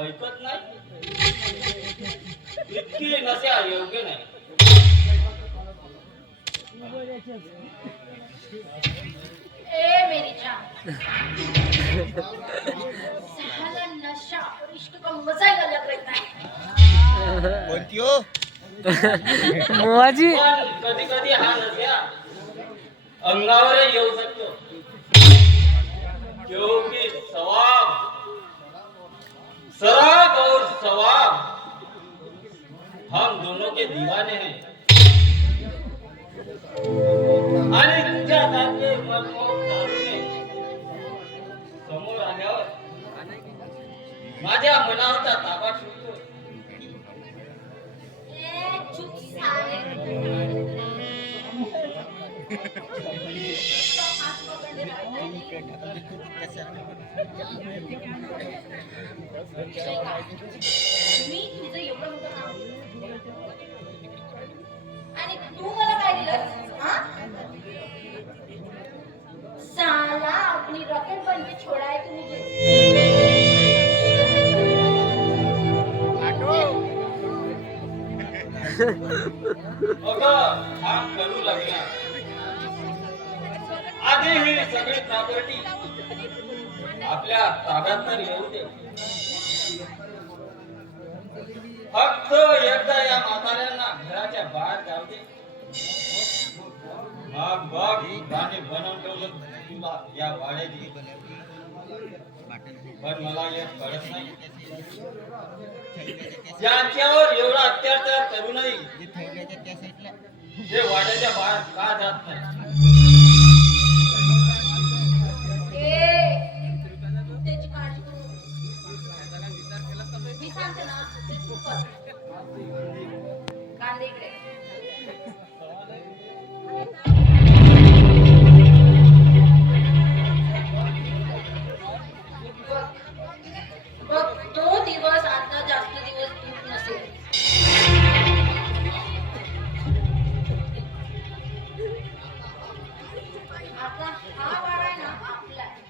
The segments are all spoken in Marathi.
ऐकत नाही. इतकी नशा योग्य नाही. ए मेरी जान, साला नशा और इश्क का मजा ही अलग रहता है. कोणती हो? मोहाजी कधी कधी हा नशा अंगावर येऊ शकतो, क्योंकि शराब और सवाब हम दोनों के दीवाने हैं. आणि तुझ्यासारखे मनमोहक दारूने समोर आल्यावर माझ्या मनावरचा ताबा सुटतो. ए चुप साले. तो हात पकडले राहता मी तुझं एवढं मोठं नाव आणि तू मला काय दिलंस? हा? साला अपनी रॉकेट बन के छोड़ा है तू मुझे. अगं हा करू लागला. आधी ही सगळी प्रॉपर्टी आपल्या ताब्यात तर येऊ दे. फक्त एकदा या म्हाताऱ्यांना घराच्या बाहेर जाऊ दे. मग बघ गाणे बनवून ठेवलं तुला या वाड्याची. पण मला एक कळत नाही, यांच्यावर एवढा अत्याचार करूनही जे वाड्याच्या बाहेर का जात नाही. त्याची काळजी करू. मी सांगते ना ते तू कर. कांदे इकडे. बघ, तो दिवस आता जास्त दिवस दूर नसेल. आता हा वाडा आहे ना आपला आहे.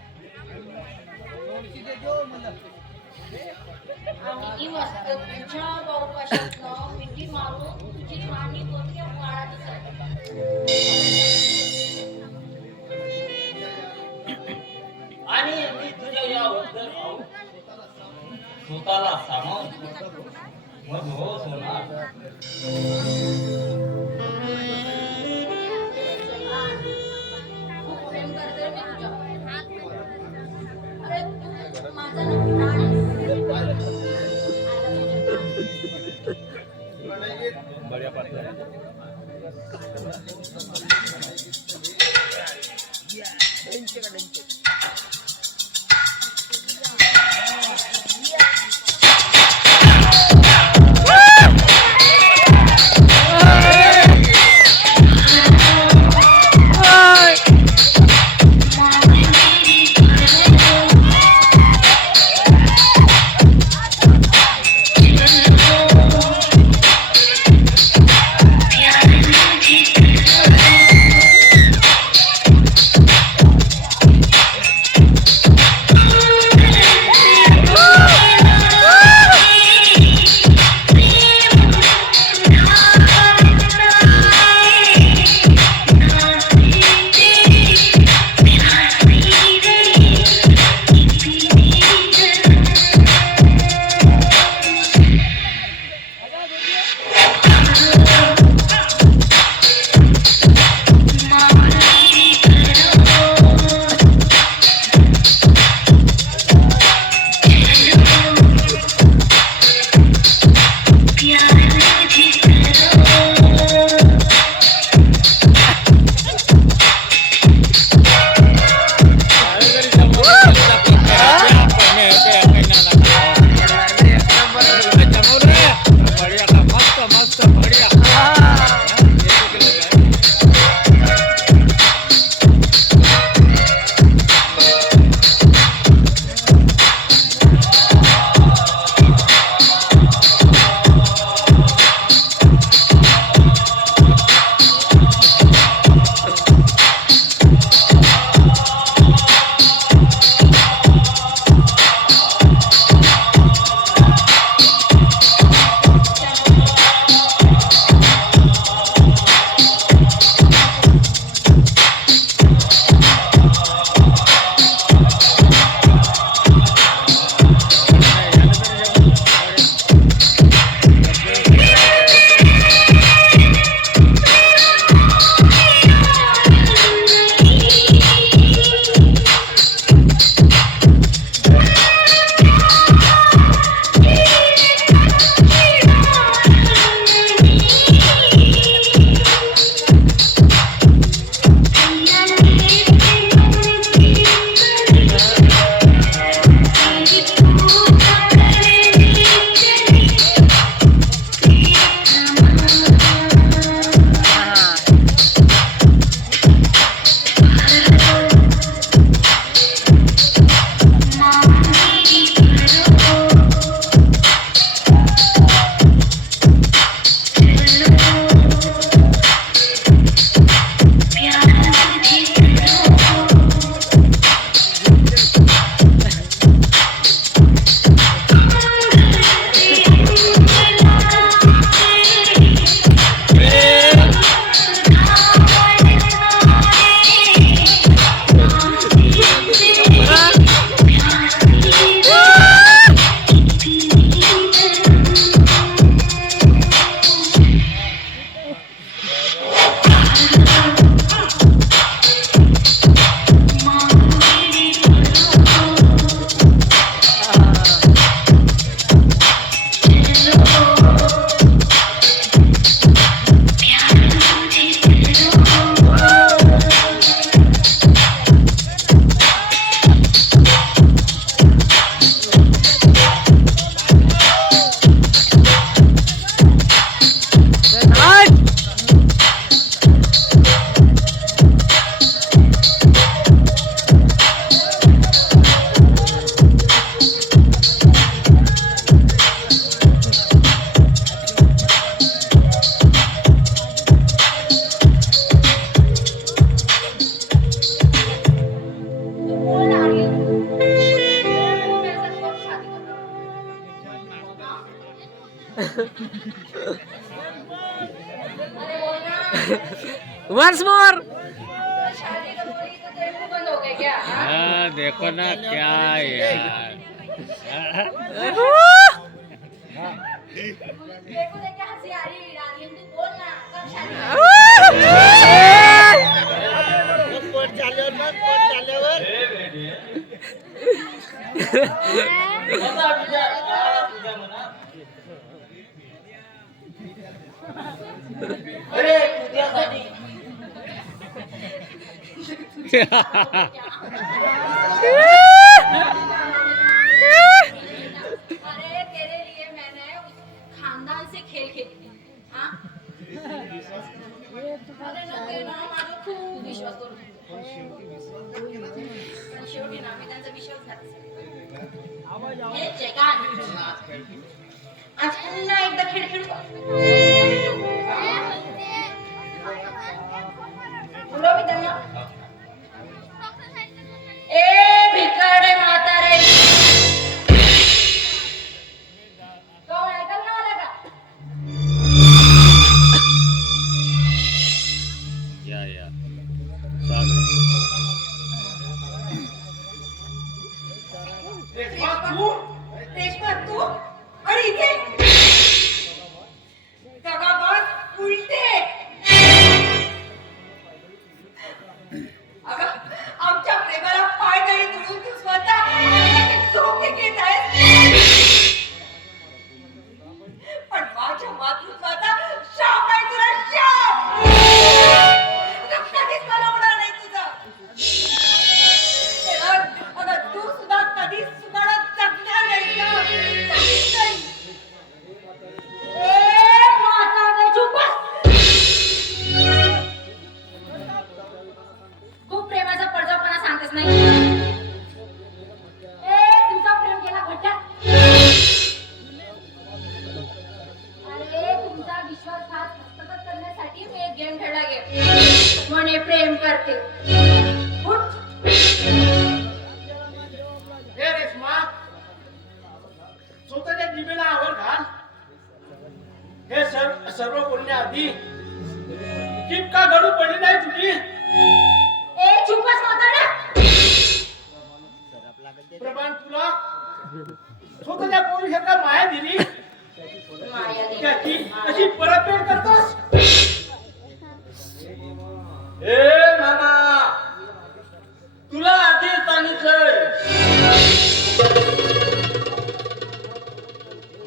आणि मस्त तुझ्या बावकाशातनं मिठी मारून तुझी राणी बनते वाडातच आहे. आणि मी तुझ्या या बद्दल स्वतःला सामावून मग होस होणार. खूप प्रेम करते मी तुझ्यावर. अरे तू माझा ना प्राण आहेस. बढिया पार्टनर वंस मोर। शादी का बोली तो तेरे मुंह बंद हो गए क्या हाँ? हाँ देखो ना क्या है यार। देखो देख के हंसी आ रही है तू बोल ना कब शादी हे बेटे. कसा विचार आला तुझ्या मनात? अरे तुझ्यासाठी अरे तेरे लिए मैंने उस खानदान से खेल खेली हाँ अरे ना ते ना माझा खूप विश्वास करू पण शेवटी ना मी त्यांचा विश्वास घातला हे जगान आज पुन्हा एकदा खेळ खेळू का? बोलव मी त्यांना ए भिकारडे म्हातारे कोण ऐकायला नाही आलं का या स्वागत. रेश्मा तू आणि इथे जगाबाद उलटे अगं आमच्या प्रेमाला पायदळी तुडून तू स्वतः झोके घेत आहेस पण माझ्या मातृत्वाचा शाप आहे तुला शाप अगं, कधीच मला होणार नाही तुझं अगं तू सुद्धा कधीच सुधारत जगणार नाही गं. कधीच नाही ए माता दे चुप बस. खूप प्रेमाचा पडजापणा सांगतेस नाही ए तुझा प्रेम केला घट्टा अरे तुमचा विश्वासघात हस्तगत करण्यासाठी मी एक गेम खेळला गे म्हणे प्रेम करते उठ. हे रेश्मा स्वतःच्या जिभेला आवर घाल. हे सर्व बोलण्याआधी जीभ का गडू पडली नाही तुझी? ए चुप बस म्हातारा. प्रभान तुला स्वतःच्या पोरी का माया दिली माया दे. त्याची अशी परतफेड करतोस? ए मामा तुला आधी सांगितलंय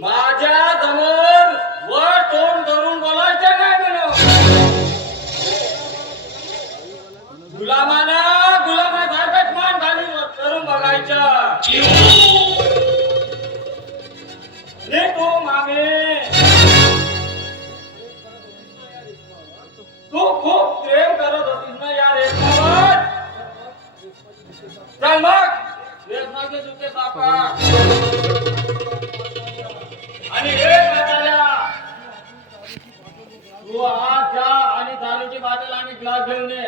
माझ्या समोर वर तोंड धरून बोलायचं नाही म्हणून गुलामासारखंच मान खाली करून बघायचं रे तू मामे तू खूप प्रेम करत होतीस ना या रेशमावर चल मग रेशमाचे जुते सापड आणि हे म्हाताऱ्या तू आज जा आणि दारूची बाटल आणि ग्लास घेऊन ये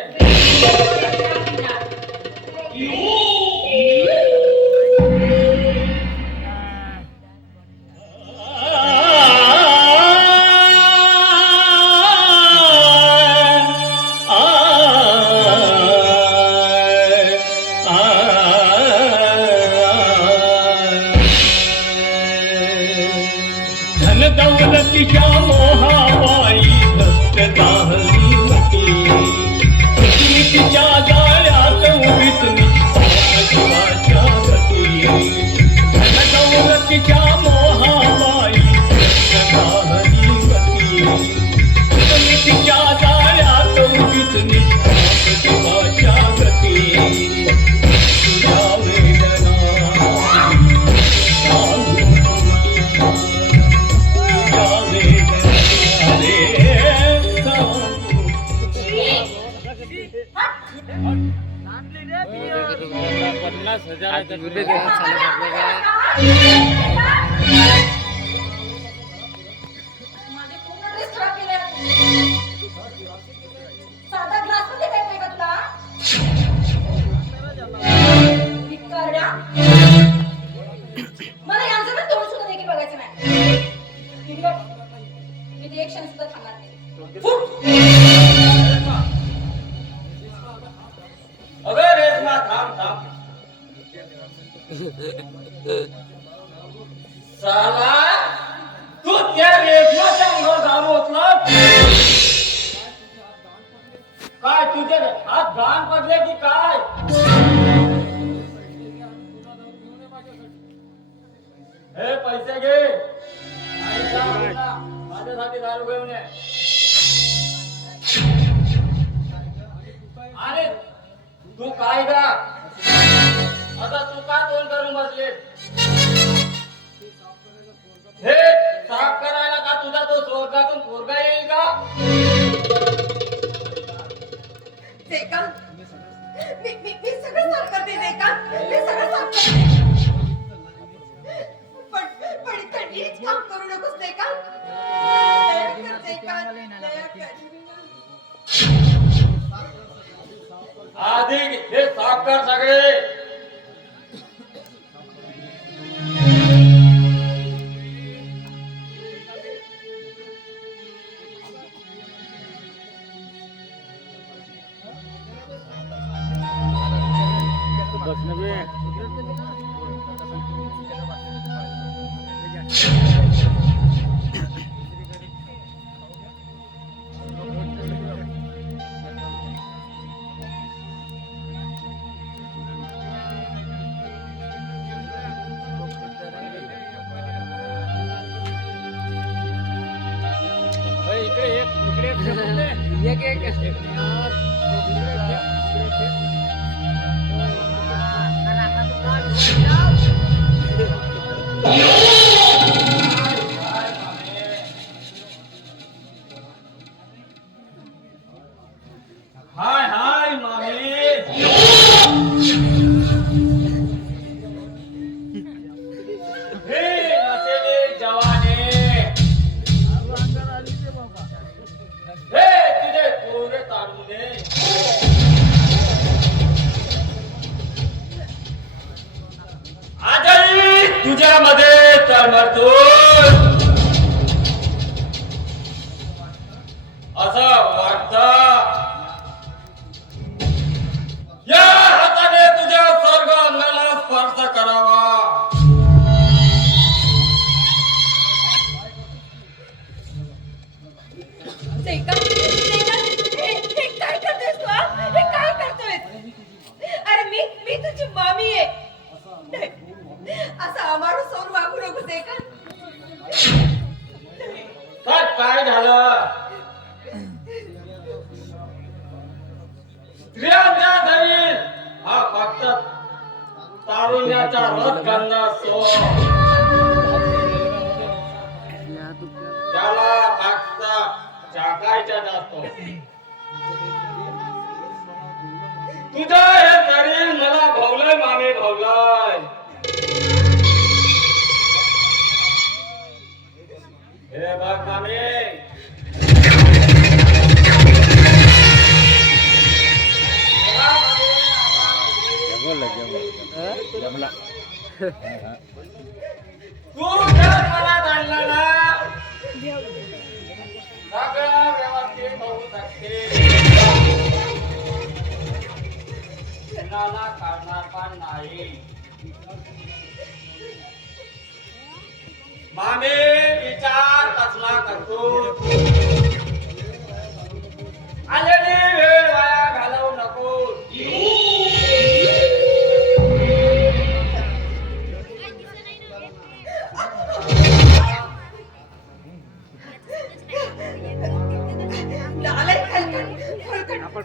धन दौलतीच्या मोहापायी भक्त दाहली होती. स्मृतीच्या जाळ्यात उभीच निष्पाप जीवाच्या गती. धन दौलतीच्या मोहापायी भक्त दाहली होती. स्मृतीच्या जाळ्यात उभीच निष्पाप जीवाच्या गती. तुझ्या वेदना माझे पूर्ण ड्रेस खराब केले. साधा ग्लास पण देता येत नाही का तुला? भिकारड्या. मला यांचं पण तोंड सुद्धा देखील बघायचं नाही. मी ते एक क्षण सुद्धा थांबणार नाही. फुट. तुझे हात घाण पडले की काय? हे पैसे घे आणि जा मुला, माझ्यासाठी दारू घेऊन ये. आणि तू काय का आता तू का तोंड करून बसले? हे साफ करायला का तुझा तो स्वर्गातून पोरगा येईल का? ते का मी सगळं साफ करते ते का मी सगळं साफ करते पण इतकं नीट काम करू नकोस ते का दया कर ते का दया कर. आधी हे साफ कर सगळे. हाय हाय मामी. हे नसेले जवाने. हे तुझे पोरे ताडू दे. आजही तुझ्यामध्ये तळमळतो असं वाटतं. या हाताने तुझ्या सर्व अंगाला स्पर्श करावा. ते का हे काय करतोयस तू? हे काय करतोयस? अरे मी तुझी मामी आहे. असं आम्हाला सोड वागू नकोस ते का. काय झालं? स्त्रियांच्या घरी हा फक्त तारुण्याचा रसगंधा असतो. त्याला फक्त चाकायचा नसतो. तुझं हे शरीर मला भवलंय मामे, भवलंय. हे बघ मामे, तू जर मनात आणलं ना सगळं व्यवस्थित होऊ शकते. कुणाला काढणार पण नाही. मामे विचार कसला करतो. आलेली वेळ वाया घालवू नको. नालायक हलकट.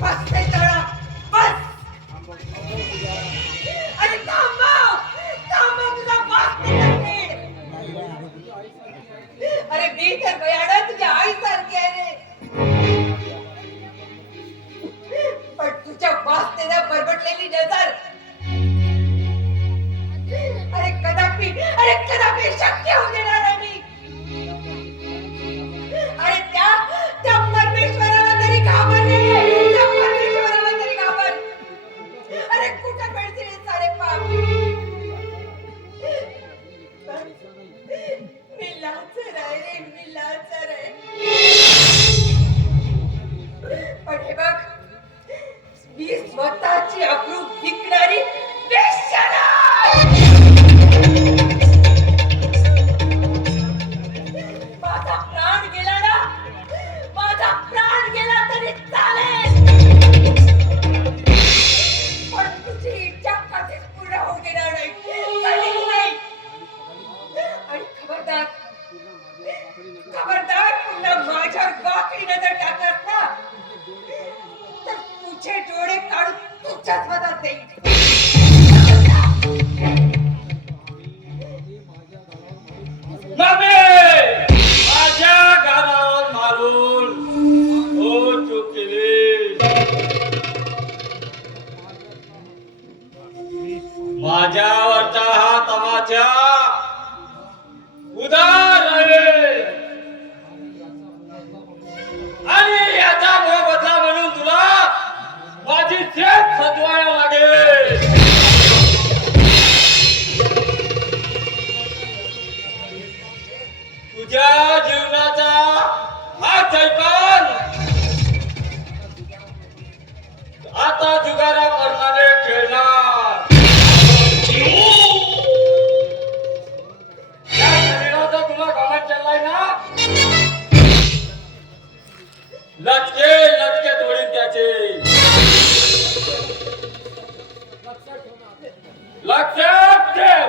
बस ते तळा बस. अरे थांबव तुझा बाप नाही. अरे मी तर बयाडा तुझ्या आईसारखी आहे रे. पण तुझ्या वासनेला बरबटलेली नजर अरे कदापि शक्य होऊ देणार नाही मी. अरे त्या परमेश्वराला तरी घाबर रे. त्या परमेश्वराला तरी घाबर. अरे कुठं मिळतील हे सारे पाप. मी लाचार आहे रे, मी लाचार आहे. पण हे बघ, मी स्वतःची अब्रू विकणारी वेश्या नाही. उदार आहे आणि याचा मोबदला म्हणून तुला माझी शेत सजवायला लागेल. तुझ्या जीवनाचा हा चैतन आता जुगारा प्रमाणे खेळणार. या शरीराचा तुला गमत चाललाय ना, लटके लटके तोडीन त्याचे. लक्षात ठेव.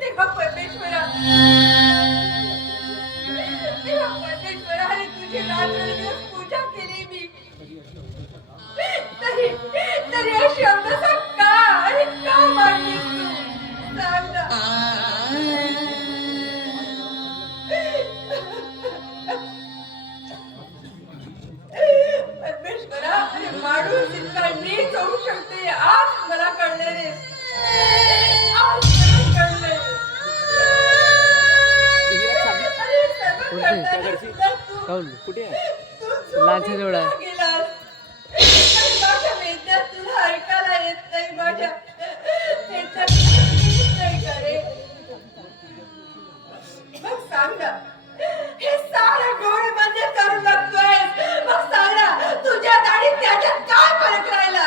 देवा परमेश्वरा, देवा परमेश्वरा, अरे तुझी रात्रंदिवस पूजा केली मी, तरी अशी अवदसा का, अरे का मारलीस तू? सांग ना. परमेश्वरा, अरे माणूस इतका नीच होऊ शकते आज मला कळले रे. आज मला कळले. अरे सर्व करताना सुद्धा कुठे तू झोपेत लांछन एवढा. का गेलास? आणि माझ्या वेदनात तुला ऐकायला येत नाही, माझ्या ह्याच्यात नाही का रे? मग सांग ना, हे सारं गोड बंद करू लागतोय. मग सांग ना, तुझ्यात आणि त्याच्यात काय फरक राहिला?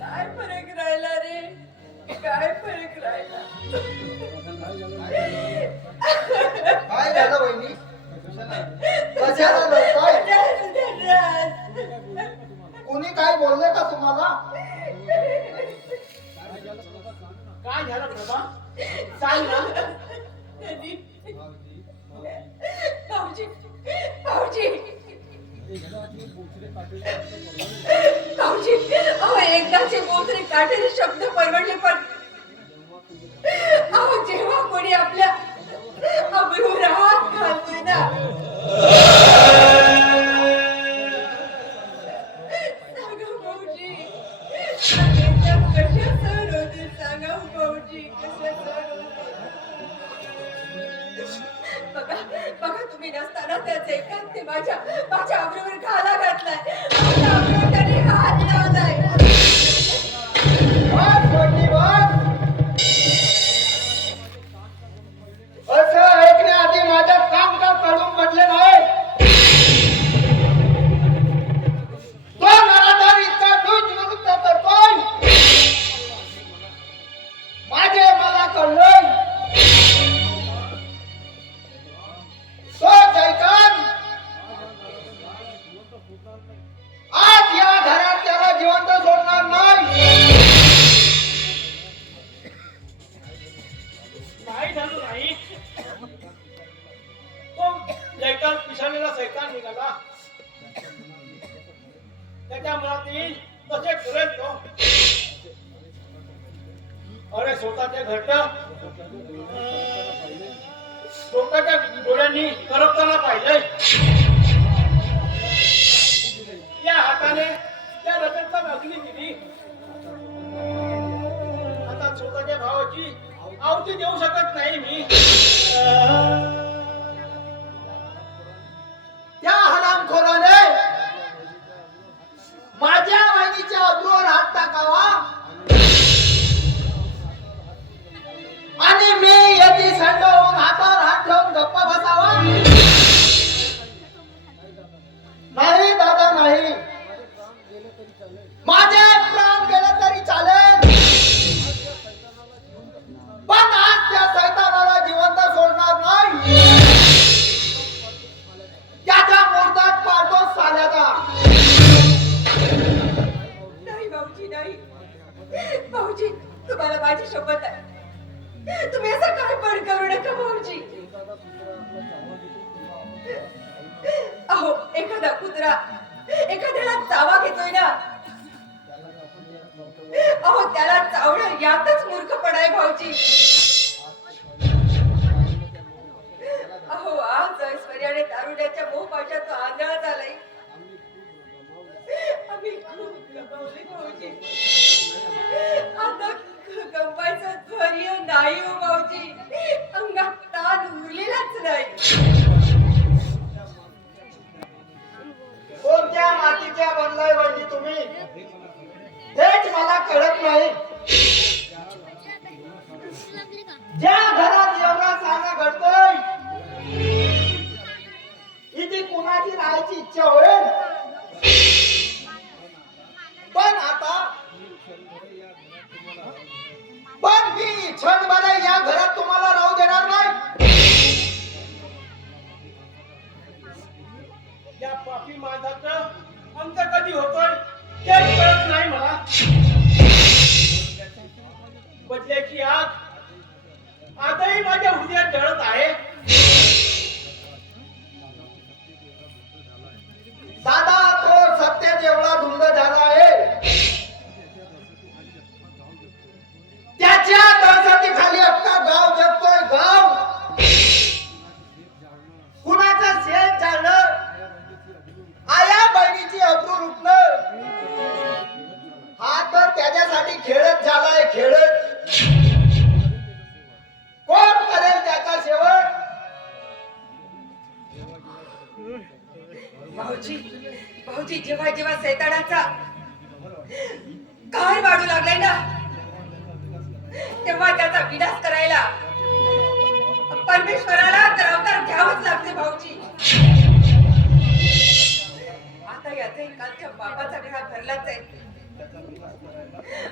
काय फरक राहिला रे? काय फरक राहिला? काय झालं वहिनी? कशाला लढताय? कोणी काय बोलले का तुम्हाला? काय झालं प्रभा? सांग ना. भाऊजी, भाऊजी, भाऊजी, अहो एकदाचे बोचरे काटेरी शब्द परवडले, पण अहो जेव्हा कोणी आपल्या अब्रूवर हात घालतोय ना, सांगा भाऊजी, कशा सहन होतील? सांगा भाऊजी, कशा सहन होतील? बघा तुम्ही नसताना त्याच एकांत माझ्या अब्रूवर घाला घातलाय, माझ्या अब्रूवर त्यांनी हात लावलाय. बस वहिनी, बस. असं ऐकण्याआधी माझ्या कान का काढून पडले नाही. तो नराधार इतका नीच निवृत्त करतोय, माझे मला कळलंय. तो चैतन आज या घरात त्याला जिवंत सोडणार नाही. नाही झालं नाही. तो जैतान पिसाळलेला सैतान निघाला. त्याच्या मनात येईल तसे करेल तो. अरे स्वतःच्या घरचं स्वतःच्या डोळ्यांनी करपताना पाहिलंय. या हाताने त्या रथाचा अग्नी दिली. आता स्वतःच्या भावाची आहुती देऊ शकत नाही मी. त्या हरामखोराने माझ्या वहिनीच्या अब्रूवर हात टाकावा आणि मी यती संड होऊन हातावर हात ठेवून गप्पा बसावा? नाही दादा, नाही. माझे प्राण गेले तरी चालेल, पण आज त्या सैतानाला जिवंत सोडणार नाही. त्याच्या मुर्दात पाडतो साल्याचा. नाही भाऊजी, नाही. भाऊजी, तुम्हाला माझी शपथ आहे, तुम्ही असं काय पण करू नका भाऊजी. अहो एखादा कुत्रा एखाद्याला चावा घेतोय ना, अहो त्याला चावणं यातच मूर्खपणा आहे भाऊजी. अहो आज ऐश्वर्याने त्याप्रमाणे दारुड्याच्या मोहपाशात तो आंधळा झालाय. आम्ही खूप गमावले भाऊजी. आता गमवायचं ध्वर्य नाही हो भाऊजी. अंगात ताण उरलेलाच नाही. कोणत्या मातीच्या बनलाय वहिनी तुम्ही हेच मला कळत नाही. ज्या घरात एवढा सारा घडतोय इथे कुणाची राहायची इच्छा होईल. पण मी क्षणभर या घरात तुम्हाला राहू देणार नाही. या पापी माणसाचं अंत कधी होतोय ते कळत नाही मला. बदल्याची आग आजही माझ्या हृदयात जळत आहे. दादा तो सत्यात एवढा धुंद झाला आहे त्याच्या दहशतीखाली अख्खा गाव जगतोय. गाव कुणाचं शेत जाणं आया बहिणीची अब्रू लुटणं हा तर त्याच्यासाठी खेळच झालाय. खेळच कोण करेल त्याचा शेवट. भाऊजी भाऊजी जेव्हा जेव्हा सैतानाचा काय वाढू लागलाय ना तेव्हा त्याचा विनाश करायला परमेश्वराला तर अवतार घ्यावंच लागते भाऊजी. आता याचाही कालच्या बापाचा घरा ठरलाच आहे.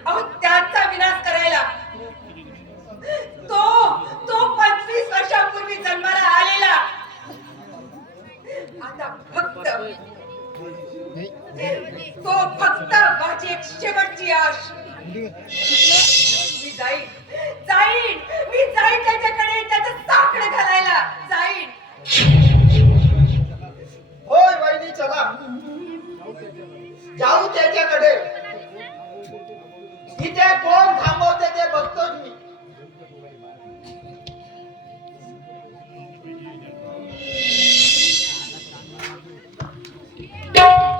अहो त्याचा विनाश करायला तो 25 वर्षापूर्वी जन्माला आलेला आता फक्त माझी एक शेवटची आश. मी जाईन त्याच्याकडे त्याचं साकडं घालायला जाईन. होय वहिनी चला जाऊ त्याच्याकडे. इथे कोण थांबवते ते बघतो.